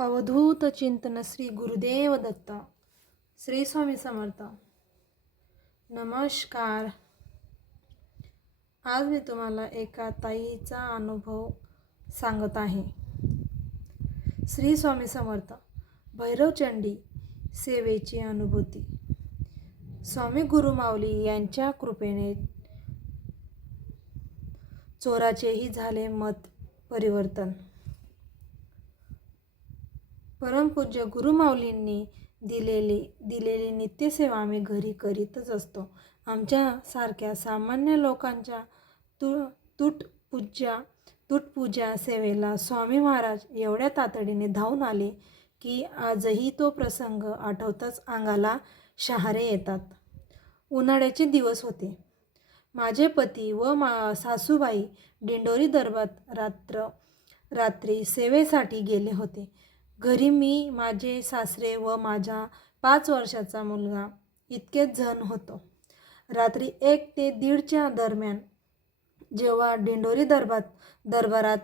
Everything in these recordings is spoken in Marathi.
अवधूत चिंतन श्री गुरुदेव दत्त. श्री स्वामी समर्थ. नमस्कार. आज मी तुम्हाला एका ताईचा अनुभव सांगत आहे. श्री स्वामी समर्थ. भैरवचंडी सेवेची अनुभूती. स्वामी गुरुमाऊली यांच्या कृपेने चोराचेही झाले मत परिवर्तन. परमपूज्य गुरुमाऊलींनी दिलेली नित्यसेवा आम्ही घरी करीतच असतो. आमच्यासारख्या सामान्य लोकांच्या तुटपूजा सेवेला स्वामी महाराज एवढ्या तातडीने धावून आले की आजही तो प्रसंग आठवताच अंगाला शहारे येतात. उन्हाळ्याचे दिवस होते. माझे पती व सासूबाई दिंडोरी दरबारात रात्री सेवेसाठी गेले होते. घरी मी, माझे सासरे व माझा 5 वर्षाचा मुलगा इतकेच जण होतो. रात्री 1 ते 1:30च्या दरम्यान जेव्हा दिंडोरी दरबारात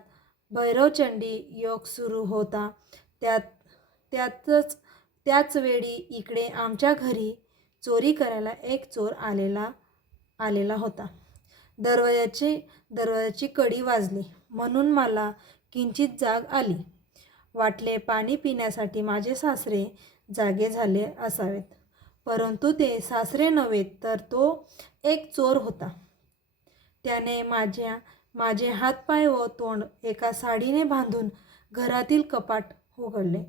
भैरवचंडी योग सुरू होता त्याच वेळी इकडे आमच्या घरी चोरी करायला एक चोर आलेला होता. दरवाजाची कडी वाजली म्हणून मला किंचित जाग आली. वाटले पाणी पिण्यासाठी माझे सासरे जागे झाले असावेत, परंतु ते सासरे नव्हे तर तो एक चोर होता. त्याने माझे हातपाय व तोंड एका साडीने बांधून घरातील कपाट उघडले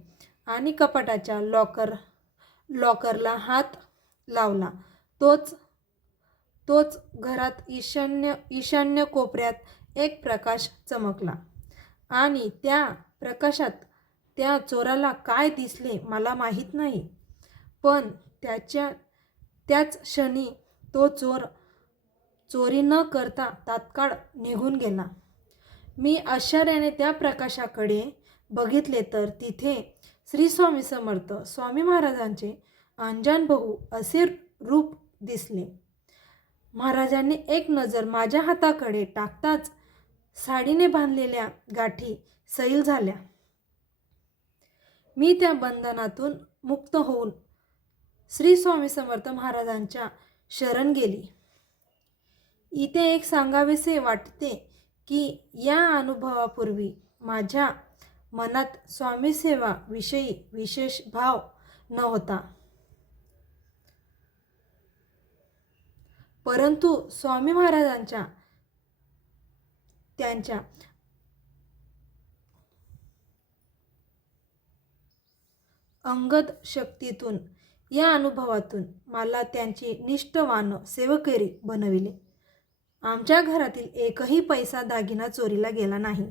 आणि कपाटाच्या लॉकरला हात लावला. तोच घरात ईशान्य कोपऱ्यात एक प्रकाश चमकला आणि त्या प्रकाशात त्या चोराला काय दिसले मला माहीत नाही, पण त्याच क्षणी तो चोर चोरी न करता तात्काळ निघून गेला. मी आश्चर्याने त्या प्रकाशाकडे बघितले तर तिथे श्री स्वामी समर्थ स्वामी महाराजांचे अंजन बहु असे रूप दिसले. महाराजांनी एक नजर माझ्या हाताकडे टाकताच साडीने बांधलेल्या गाठी सैल झाल्या. मी त्या बंधनातून मुक्त होऊन श्री स्वामी समर्थ महाराजांच्या शरण गेली. इथे एक सांगावेसे वाटते की या अनुभवापूर्वी माझ्या मनात स्वामीसेवा विषयी विशेष भाव नव्हता, परंतु स्वामी महाराजांच्या त्यांच्या अंगद शक्तीतून या अनुभवातून मला त्यांची निष्ठावान सेवकरी बनविले. आमच्या घरातील एकही पैसा दागिना चोरीला गेला नाही.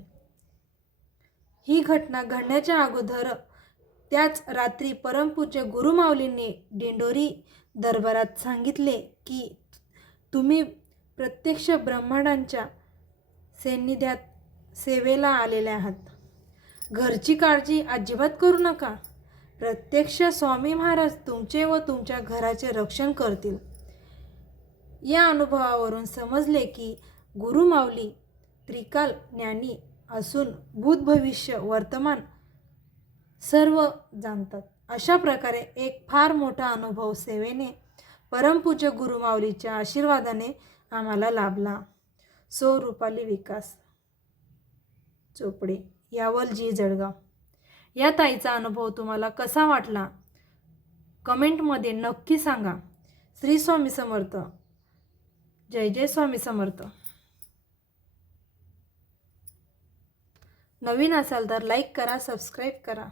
ही घटना घडण्याच्या अगोदर त्याच रात्री परमपूज्य गुरुमाऊलींनी दिंडोरी दरबारात सांगितले की तुम्ही प्रत्यक्ष ब्रह्मांडाच्या सान्निध्यात सेवेला आलेले आहात. घरची काळजी अजिबात करू नका. प्रत्यक्ष स्वामी महाराज तुमचे व तुमच्या घराचे रक्षण करतील. या अनुभवावरून समजले की गुरुमाऊली त्रिकाल ज्ञानी असून भूत भविष्य वर्तमान सर्व जाणतात. अशा प्रकारे एक फार मोठा अनुभव सेवेने परमपूज्य गुरुमाऊलीच्या आशीर्वादाने आम्हाला लाभला. सौ रुपाली विकास चोपडे, यावलजी, जळगाव. या ताईचा अनुभव तुम्हाला कसा वाटला कमेंटमध्ये नक्की सांगा. श्री स्वामी समर्थ. जय जय स्वामी समर्थ. नवीन असाल तर लाईक करा, सबस्क्राईब करा.